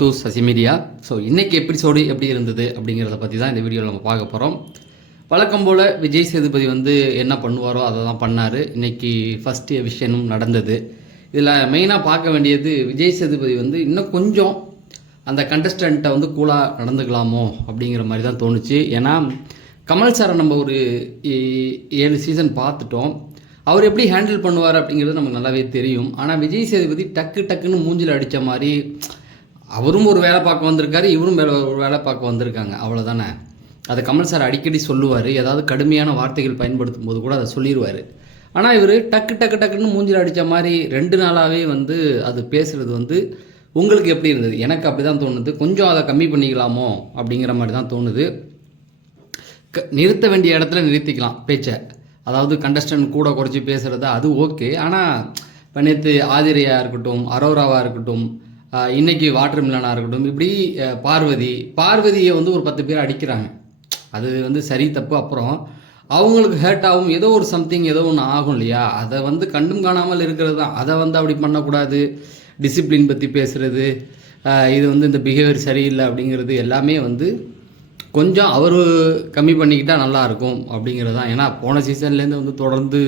To Sasi Media. So இன்றைக்கி episode எப்படி இருந்தது அப்படிங்கிறத பற்றி தான் இந்த வீடியோவில் நம்ம பார்க்க போகிறோம். வழக்கம் போல் விஜய் சேதுபதி வந்து என்ன பண்ணுவாரோ அதை தான் பண்ணார். இன்றைக்கி ஃபஸ்ட்டு விஷயமும் நடந்தது. இதில் மெயினாக பார்க்க வேண்டியது விஜய் சேதுபதி வந்து இன்னும் கொஞ்சம் அந்த கண்டஸ்டண்ட்டை வந்து கூலாக நடந்துக்கலாமோ அப்படிங்கிற மாதிரி தான் தோணுச்சு. ஏன்னா கமல் சாரை நம்ம ஒரு 7 சீசன் பார்த்துட்டோம். அவர் எப்படி ஹேண்டில் பண்ணுவார் அப்படிங்கிறது நமக்கு நல்லாவே தெரியும். ஆனால் விஜய் சேதுபதி டக்குன்னு மூஞ்சில் அடித்த மாதிரி அவரும் ஒரு வேலை பார்க்க வந்திருக்காரு, இவரும் ஒரு வேலை பார்க்க வந்திருக்காங்க, அவ்வளோதானே. அதை கமல் சார் அடிக்கடி சொல்லுவார். ஏதாவது கடுமையான வார்த்தைகள் பயன்படுத்தும் போது கூட அதை சொல்லிடுவார். ஆனால் இவர் டக்குன்னு மூஞ்சில் அடித்த மாதிரி 2 நாளாகவே வந்து அது பேசுகிறது வந்து உங்களுக்கு எப்படி இருந்தது? எனக்கு அப்படி தான் தோணுது. கொஞ்சம் அதை கம்மி பண்ணிக்கலாமோ அப்படிங்கிற மாதிரி தான் தோணுது. நிறுத்த வேண்டிய இடத்துல நிறுத்திக்கலாம் பேச்சை. அதாவது கண்டஸ்டன்ட் கூட குறைச்சி பேசுகிறது அது ஓகே. ஆனால் இப்போ நேற்று ஆதிரையாக இருக்கட்டும், அரோராவாக இருக்கட்டும், இன்றைக்கி வாட்டர் மில்லனாக இருக்கட்டும், இப்படி பார்வதியை வந்து ஒரு 10 பேர் அடிக்கிறாங்க. அது வந்து சரி தப்பு. அப்புறம் அவங்களுக்கு ஹேர்ட் ஆகும், ஏதோ ஒரு சம்திங் ஏதோ ஒன்று ஆகும் இல்லையா? அதை வந்து கண்டும் காணாமல் இருக்கிறது தான். அதை வந்து அப்படி பண்ணக்கூடாது. டிசிப்ளின் பற்றி பேசுகிறது, இது வந்து இந்த பிஹேவியர் சரியில்லை அப்படிங்கிறது எல்லாமே வந்து கொஞ்சம் அவர் கம்மி பண்ணிக்கிட்டால் நல்லாயிருக்கும் அப்படிங்கிறது தான். ஏன்னா போன சீசன்லேருந்து வந்து தொடர்ந்து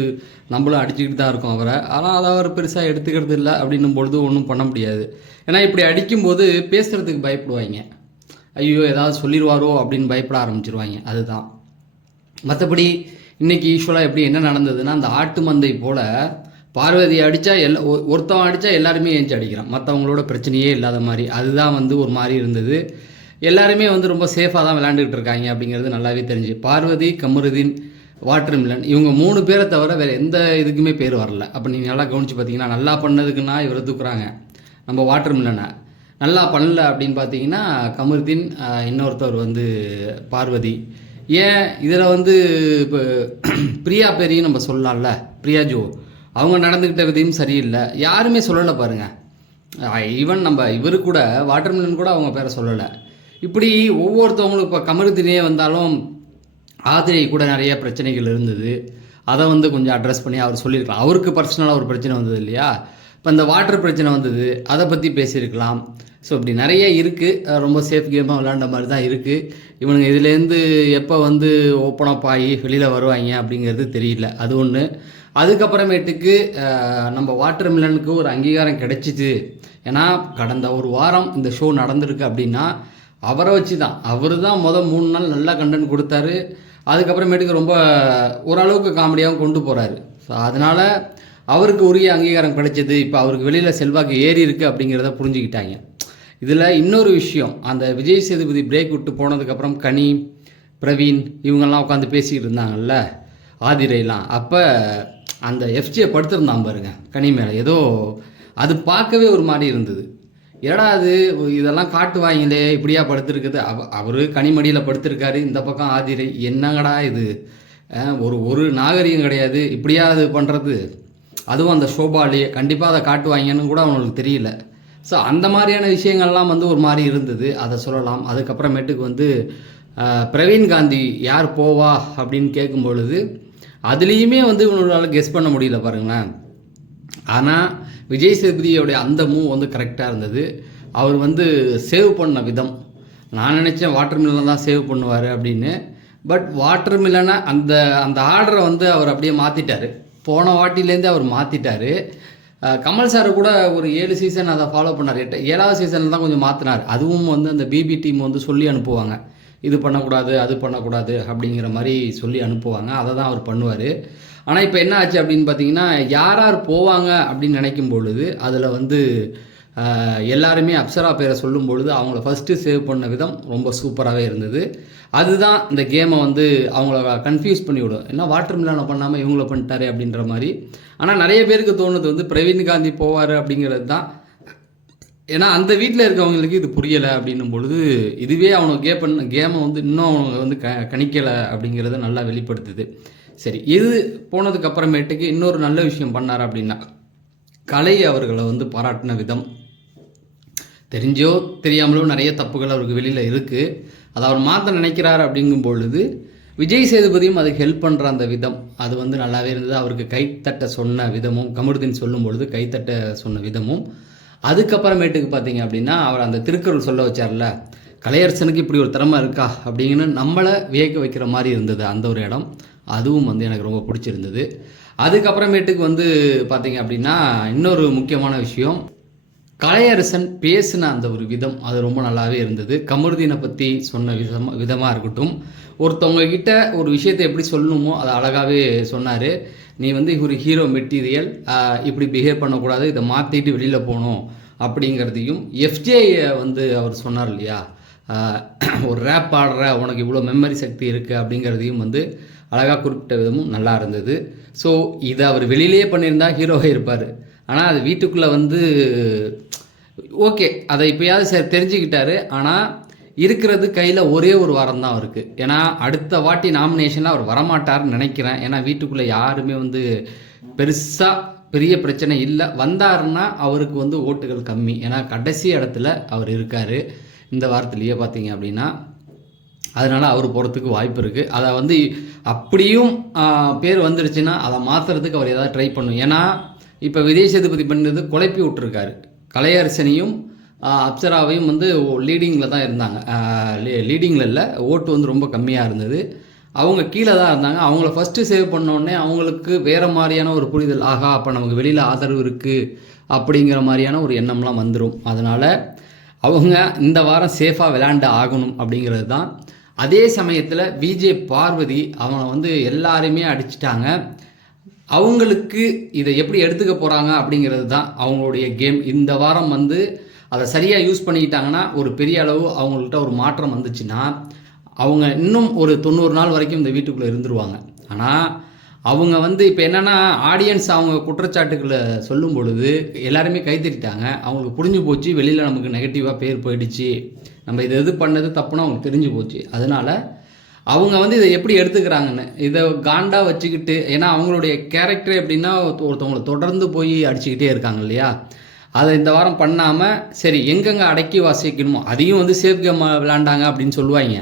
நம்மளும் அடிச்சுக்கிட்டு தான் இருக்கோம் அவரை. ஆனால் அதை அவர் பெருசாக எடுத்துக்கிறது இல்லை அப்படின்னும் பொழுது ஒன்றும் பண்ண முடியாது. ஏன்னா இப்படி அடிக்கும்போது பேசுகிறதுக்கு பயப்படுவாங்க. ஐயோ ஏதாவது சொல்லிடுவாரோ அப்படின்னு பயப்பட ஆரம்பிச்சிருவாங்க. அதுதான். மற்றபடி இன்றைக்கி யூஸ்வலாக எப்படி என்ன நடந்ததுன்னா, அந்த ஆட்டு மந்தை போல் பார்வதியை அடித்தா ஒருத்தவன் அடித்தா எல்லாருமே ஏஞ்சி அடிக்கிறான், மற்றவங்களோட பிரச்சனையே இல்லாத மாதிரி. அதுதான் வந்து ஒரு மாதிரி இருந்தது. எல்லாருமே வந்து ரொம்ப சேஃபாக தான் விளையாண்டுக்கிட்டு இருக்காங்க அப்படிங்கிறது நல்லாவே தெரிஞ்சு. பார்வதி, கமருதீன், வாட்டர் மில்லன், இவங்க 3 பேரை தவிர வேறு எந்த இதுக்குமே பேர் வரல. அப்போ நீங்கள் நல்லா கவனித்து பார்த்தீங்கன்னா, நல்லா பண்ணதுக்குன்னா இவரை தூக்குறாங்க. நம்ம வாட்டர் மில்லனை நல்லா பண்ணல அப்படின்னு பார்த்தீங்கன்னா கமருதீன், இன்னொருத்தவர் வந்து பார்வதி. ஏன் இதில் வந்து இப்போ பிரியா பேரையும் நம்ம சொல்லலாம்ல. பிரியா ஜோ அவங்க நடந்துக்கிட்ட விதையும் சரியில்லை, யாருமே சொல்லலை பாருங்கள். ஈவன் நம்ம இவர் கூட வாட்டர் மில்லன் கூட அவங்க பேரை சொல்லலை. இப்படி ஒவ்வொருத்தவங்களும் இப்போ கமருதீனே வந்தாலும் ஆதிரை கூட நிறைய பிரச்சனைகள் இருந்தது. அதை வந்து கொஞ்சம் அட்ரஸ் பண்ணி அவர் சொல்லியிருக்கலாம். அவருக்கு பர்சனலாக ஒரு பிரச்சனை வந்தது இல்லையா? இப்போ இந்த வாட்டர் பிரச்சனை வந்தது, அதை பற்றி பேசியிருக்கலாம். ஸோ இப்படி நிறைய இருக்குது. ரொம்ப சேஃப் கேமாக விளையாண்ட மாதிரி தான் இருக்குது. இவனுங்க இதுலேருந்து எப்போ வந்து ஓப்பன் அப் ஆகி வெளியில் வருவாங்க அப்படிங்கிறது தெரியல. அது ஒன்று. அதுக்கப்புறமேட்டுக்கு நம்ம வாட்டர் மில்லனுக்கு ஒரு அங்கீகாரம் கிடைச்சிது. ஏன்னா கடந்த ஒரு வாரம் இந்த ஷோ நடந்திருக்கு அப்படின்னா அவரை வச்சு தான். அவர் தான் 3 நாள் நல்லா கண்டென்ட் கொடுத்தாரு. அதுக்கப்புறமேட்டுக்கு ரொம்ப ஓரளவுக்கு காமெடியாகவும் கொண்டு போகிறாரு. ஸோ அதனால் அவருக்கு உரிய அங்கீகாரம் கிடைச்சது. இப்போ அவருக்கு வெளியில் செல்வாக்கு ஏறி இருக்குது அப்படிங்கிறத புரிஞ்சுக்கிட்டாங்க. இதில் இன்னொரு விஷயம், அந்த விஜய் சேதுபதி பிரேக் விட்டு போனதுக்கப்புறம் கனி, பிரவீன் இவங்கெல்லாம் உட்காந்து பேசிக்கிட்டு இருந்தாங்கல்ல, ஆதிரைலாம். அப்போ அந்த எஃப்ஜியை படுத்திருந்தான் பாருங்க கனி மேலே. ஏதோ அது பார்க்கவே ஒரு மாதிரி இருந்தது. ஏடா அது இதெல்லாம் காட்டுவாங்களே, இப்படியா படுத்திருக்குது. அவர் கனிமடியில் படுத்திருக்காரு, இந்த பக்கம் ஆதிரை. என்னங்கடா இது? ஒரு நாகரிகம் கிடையாது இப்படியா அது பண்ணுறது? அதுவும் அந்த ஷோபாலேயே கண்டிப்பாக அதை காட்டுவாங்கன்னு கூட அவங்களுக்கு தெரியல. ஸோ அந்த மாதிரியான விஷயங்கள்லாம் வந்து ஒரு மாதிரி இருந்தது. அதை சொல்லலாம். அதுக்கப்புறமேட்டுக்கு வந்து பிரவீன் காந்தி யார் போவா அப்படின்னு கேட்கும் பொழுது அதுலேயுமே வந்து இவங்களால கெஸ் பண்ண முடியல பாருங்களேன். ஆனால் விஜய் சேதுபதியோடைய அந்த மூவ் வந்து கரெக்டாக இருந்தது. அவர் வந்து சேவ் பண்ண விதம், நான் நினச்சேன் வாட்டர் மில்லனை தான் சேவ் பண்ணுவார் அப்படின்னு. பட் வாட்டர் மில்லனை அந்த ஆர்டரை வந்து அவர் அப்படியே மாற்றிட்டார். போன வாட்டிலேருந்து அவர் மாற்றிட்டார். கமல் சார் கூட ஒரு 7 சீசன் அதை ஃபாலோ பண்ணார். 7வது சீசனில் தான் கொஞ்சம் மாற்றினார். அதுவும் வந்து அந்த பிபி டீம் வந்து சொல்லி அனுப்புவாங்க, இது பண்ணக்கூடாது அது பண்ணக்கூடாது அப்படிங்கிற மாதிரி சொல்லி அனுப்புவாங்க. அதை தான் அவர் பண்ணுவார். ஆனால் இப்போ என்ன ஆச்சு அப்படின்னு பார்த்தீங்கன்னா, யார் போவாங்க அப்படின்னு நினைக்கும் பொழுது அதில் வந்து எல்லாருமே அப்சரா பேரை சொல்லும் பொழுது அவங்கள ஃபஸ்ட்டு சேவ் பண்ண விதம் ரொம்ப சூப்பராகவே இருந்தது. அதுதான் இந்த கேமை வந்து அவங்கள கன்ஃபியூஸ் பண்ணிவிடும். ஏன்னா வாட்டர் மில்லனை பண்ணாமல் இவங்கள பண்ணிட்டாரு அப்படின்ற மாதிரி. ஆனால் நிறைய பேருக்கு தோணுது வந்து பிரவீன் காந்தி போவார் அப்படிங்கிறது தான். ஏன்னா அந்த வீட்டில் இருக்கவங்களுக்கு இது புரியலை அப்படின்னும் பொழுது இதுவே அவனுக்கு கேமை வந்து இன்னும் அவங்க வந்து கணிக்கலை அப்படிங்கிறத நல்லா வெளிப்படுத்துது. சரி, இது போனதுக்கு அப்புறமேட்டுக்கு இன்னொரு நல்ல விஷயம் பண்ணார் அப்படின்னா, கலை அவர்களை வந்து பாராட்டின விதம். தெரிஞ்சோ தெரியாமலோ நிறைய தப்புகள் அவருக்கு வெளியில் இருக்குது. அதை அவர் மாற்ற நினைக்கிறார் அப்படிங்கும் பொழுது விஜய் சேதுபதியும் அதுக்கு ஹெல்ப் பண்ணுற அந்த விதம் அது வந்து நல்லாவே இருந்தது. அவருக்கு கைத்தட்ட சொன்ன விதமும், கமருதீன் சொல்லும் பொழுது கைத்தட்ட சொன்ன விதமும் அதுக்கப்புறமேட்டுக்கு பார்த்தீங்க அப்படின்னா அவர் அந்த திருக்குறள் சொல்ல வச்சார்ல, கலையரசனுக்கு இப்படி ஒரு திறமை இருக்கா அப்படின்னு நம்மளை வியக்க வைக்கிற மாதிரி இருந்தது அந்த ஒரு இடம். அதுவும் வந்து எனக்கு ரொம்ப பிடிச்சிருந்தது. அதுக்கப்புறமேட்டுக்கு வந்து பார்த்தீங்க அப்படின்னா இன்னொரு முக்கியமான விஷயம், கலையரசன் பேசின அந்த ஒரு விதம் அது ரொம்ப நல்லாவே இருந்தது. கமருதீனை பற்றி சொன்ன விதமாக இருக்கட்டும், ஒருத்தவங்க கிட்ட ஒரு விஷயத்தை எப்படி சொல்லணுமோ அதை அழகாகவே சொன்னார். நீ வந்து ஒரு ஹீரோ மெட்டீரியல், இப்படி பிஹேவ் பண்ணக்கூடாது, இதை மாற்றிட்டு வெளியில் போகணும் அப்படிங்கிறதையும், எஃப்ஜேயை வந்து அவர் சொன்னார் இல்லையா, ஒரு ரேப் பாடுற உனக்கு இவ்வளோ மெமரி சக்தி இருக்குது அப்படிங்கிறதையும் வந்து அழகாக குறிப்பிட்ட விதமும் நல்லா இருந்தது. ஸோ இதை அவர் வெளியிலேயே பண்ணியிருந்தால் ஹீரோவாக இருப்பார். ஆனால் அது வீட்டுக்குள்ளே வந்து ஓகே, அதை இப்போயாவது சரி தெரிஞ்சுக்கிட்டாரு. ஆனால் இருக்கிறது கையில் ஒரே ஒரு வாரம் தான் அவருக்கு. ஏன்னா அடுத்த வாட்டி நாமினேஷனில் அவர் வரமாட்டார்னு நினைக்கிறேன். ஏன்னா வீட்டுக்குள்ளே யாருமே வந்து பெருசாக பெரிய பிரச்சனை இல்லை. வந்தாருன்னா அவருக்கு வந்து ஓட்டுகள் கம்மி. ஏன்னா கடைசி இடத்துல அவர் இருக்கார் இந்த வாரத்திலேயே பார்த்தீங்க அப்படின்னா. அதனால் அவர் போகிறதுக்கு வாய்ப்பு இருக்குது. அதை வந்து அப்படியும் பேர் வந்துருச்சுன்னா அதை மாற்றுறதுக்கு அவர் ஏதாவது ட்ரை பண்ணும். ஏன்னா இப்போ விஜய் சேதுபதி பண்ணது குழப்பி விட்டுருக்காரு. கலையரசனையும் அப்சராவையும் வந்து லீடிங்கில் தான் இருந்தாங்க. லீடிங்கில் இல்லை, ஓட்டு வந்து ரொம்ப கம்மியாக இருந்தது. அவங்க கீழே தான் இருந்தாங்க. அவங்கள ஃபஸ்ட்டு சேவ் பண்ணோடனே அவங்களுக்கு வேறு மாதிரியான ஒரு புரிதல், ஆகா அப்போ நமக்கு வெளியில் ஆதரவு இருக்குது அப்படிங்கிற மாதிரியான ஒரு எண்ணம்லாம் வந்துடும். அதனால் அவங்க இந்த வாரம் சேஃபாக விளையாண்டு ஆகணும் அப்படிங்கிறது தான். அதே சமயத்தில் விஜே பார்வதி அவனை வந்து எல்லாருமே அடிச்சிட்டாங்க. அவங்களுக்கு இதை எப்படி எடுத்துக்க போகிறாங்க அப்படிங்கிறது தான் அவங்களுடைய கேம். இந்த வாரம் வந்து அதை சரியாக யூஸ் பண்ணிக்கிட்டாங்கன்னா ஒரு பெரிய அளவு அவங்கள்ட்ட ஒரு மாற்றம் வந்துச்சுன்னா அவங்க இன்னும் ஒரு 90 நாள் வரைக்கும் இந்த வீட்டுக்குள்ளே இருந்துருவாங்க. ஆனால் அவங்க வந்து இப்போ என்னென்னா, ஆடியன்ஸ் அவங்க குற்றச்சாட்டுக்களை சொல்லும் பொழுது எல்லாருமே கைத்தறிட்டாங்க. அவங்களுக்கு புரிஞ்சு போச்சு, வெளியில் நமக்கு நெகட்டிவாக பேர் போயிடுச்சு, நம்ம இது பண்ணது தப்புன்னு அவங்களுக்கு தெரிஞ்சு போச்சு. அதனால் அவங்க வந்து இதை எப்படி எடுத்துக்கிறாங்கன்னு இதை காண்டாக வச்சுக்கிட்டு, ஏன்னா அவங்களுடைய கேரக்டர் எப்படின்னா ஒருத்தவங்களை தொடர்ந்து போய் அடிச்சுக்கிட்டே இருக்காங்க இல்லையா, அதை இந்த வாரம் பண்ணாமல் சரி எங்கெங்கே அடக்கி வாசிக்கணுமோ அதையும் வந்து சேஃப் கேம் விளாண்டாங்க அப்படின்னு சொல்லுவாங்க.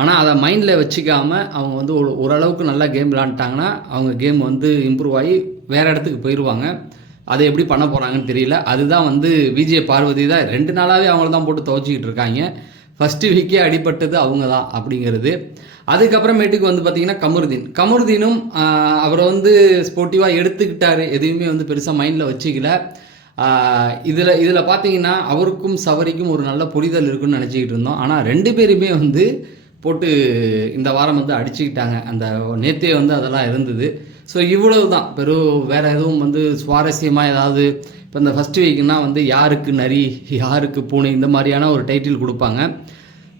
ஆனால் அதை மைண்டில் வச்சுக்காமல் அவங்க வந்து ஓரளவுக்கு நல்லா கேம் விளாண்டாங்கன்னா அவங்க கேம் வந்து இம்ப்ரூவ் ஆகி வேறு இடத்துக்கு போயிடுவாங்க. அதை எப்படி பண்ண போகிறாங்கன்னு தெரியல. அதுதான் வந்து விஜே பார்வதி தான் 2 நாளாகவே அவங்கள தான் போட்டு துவச்சிக்கிட்டு இருக்காங்க. ஃபஸ்ட்டு வீக்கே அடிபட்டது அவங்க தான் அப்படிங்கிறது. அதுக்கப்புறமேட்டுக்கு வந்து பார்த்திங்கன்னா கமருதீனும் அவரை வந்து ஸ்போர்ட்டிவாக எடுத்துக்கிட்டார். எதுவுமே வந்து பெருசாக மைண்டில் வச்சுக்கல. இதில் பார்த்தீங்கன்னா அவருக்கும் சவரிக்கும் ஒரு நல்ல புரிதல் இருக்குன்னு நினச்சிக்கிட்டு இருந்தோம். ஆனால் 2 பேருமே வந்து போட்டு இந்த வாரம் வந்து அடிச்சுக்கிட்டாங்க. அந்த நேற்றே வந்து அதெல்லாம் இருந்தது. ஸோ இவ்வளவு தான், வேறு எதுவும் வந்து சுவாரஸ்யமாக ஏதாவது இப்போ இந்த ஃபஸ்ட் வீக்குன்னா வந்து யாருக்கு நரி யாருக்கு பூனை இந்த மாதிரியான ஒரு டைட்டில் கொடுப்பாங்க.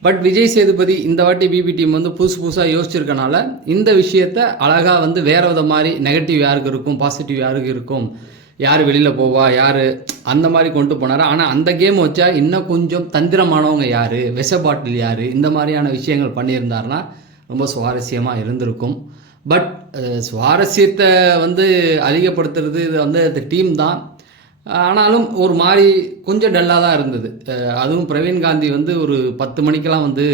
பட் விஜய் சேதுபதி இந்த வாட்டி பிபி டீம் வந்து புதுசாக யோசிச்சிருக்கனால இந்த விஷயத்தை அழகாக வந்து வேறு வித மாதிரி நெகட்டிவ் யாருக்கு இருக்கும், பாசிட்டிவ் யாருக்கு இருக்கும், யார் வெளியில் போவா, யார் அந்த மாதிரி கொண்டு போனார். ஆனால் அந்த கேம் வச்சா இன்னும் கொஞ்சம் தந்திரமானவங்க யார், விஷ பாட்டில் யார், இந்த மாதிரியான விஷயங்கள் பண்ணியிருந்தாருன்னா ரொம்ப சுவாரஸ்யமாக இருந்திருக்கும். பட் சுவாரஸ்யத்தை வந்து அதிகப்படுத்துறது இது வந்து அந்த டீம் தான். ஆனாலும் ஒரு மாதிரி கொஞ்சம் டல்லாக தான் இருந்தது. அதுவும் பிரவீன் காந்தி வந்து ஒரு 10 மணிக்கெல்லாம் வந்து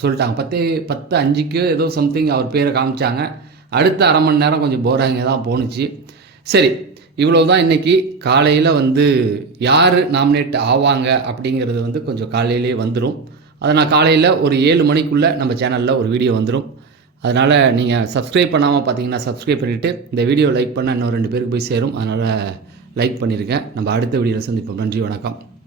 சொல்லிட்டாங்க, 10:05 ஏதோ சம்திங் அவர் பேரை காமிச்சாங்க. அடுத்த அரை மணி நேரம் கொஞ்சம் போராங்க தான் போணுச்சு. சரி, இவ்வளோ தான் இன்றைக்கி காலையில் வந்து யார் நாமினேட் ஆவாங்க அப்படிங்கிறது வந்து கொஞ்சம் காலையிலே வந்துடும். அதை நான் காலையில் ஒரு 7 மணிக்குள்ளே நம்ம சேனலில் ஒரு வீடியோ வந்துடும். அதனால் நீங்கள் சப்ஸ்கிரைப் பண்ணாமல் பார்த்தீங்கன்னா சப்ஸ்கிரைப் பண்ணிவிட்டு இந்த வீடியோ லைக் பண்ணால் இன்னும் 2 பேருக்கு போய் சேரும். அதனால் லைக் பண்ணியிருக்கேன். நம்ம அடுத்த வீடியோவில் சந்திப்போம். நன்றி, வணக்கம்.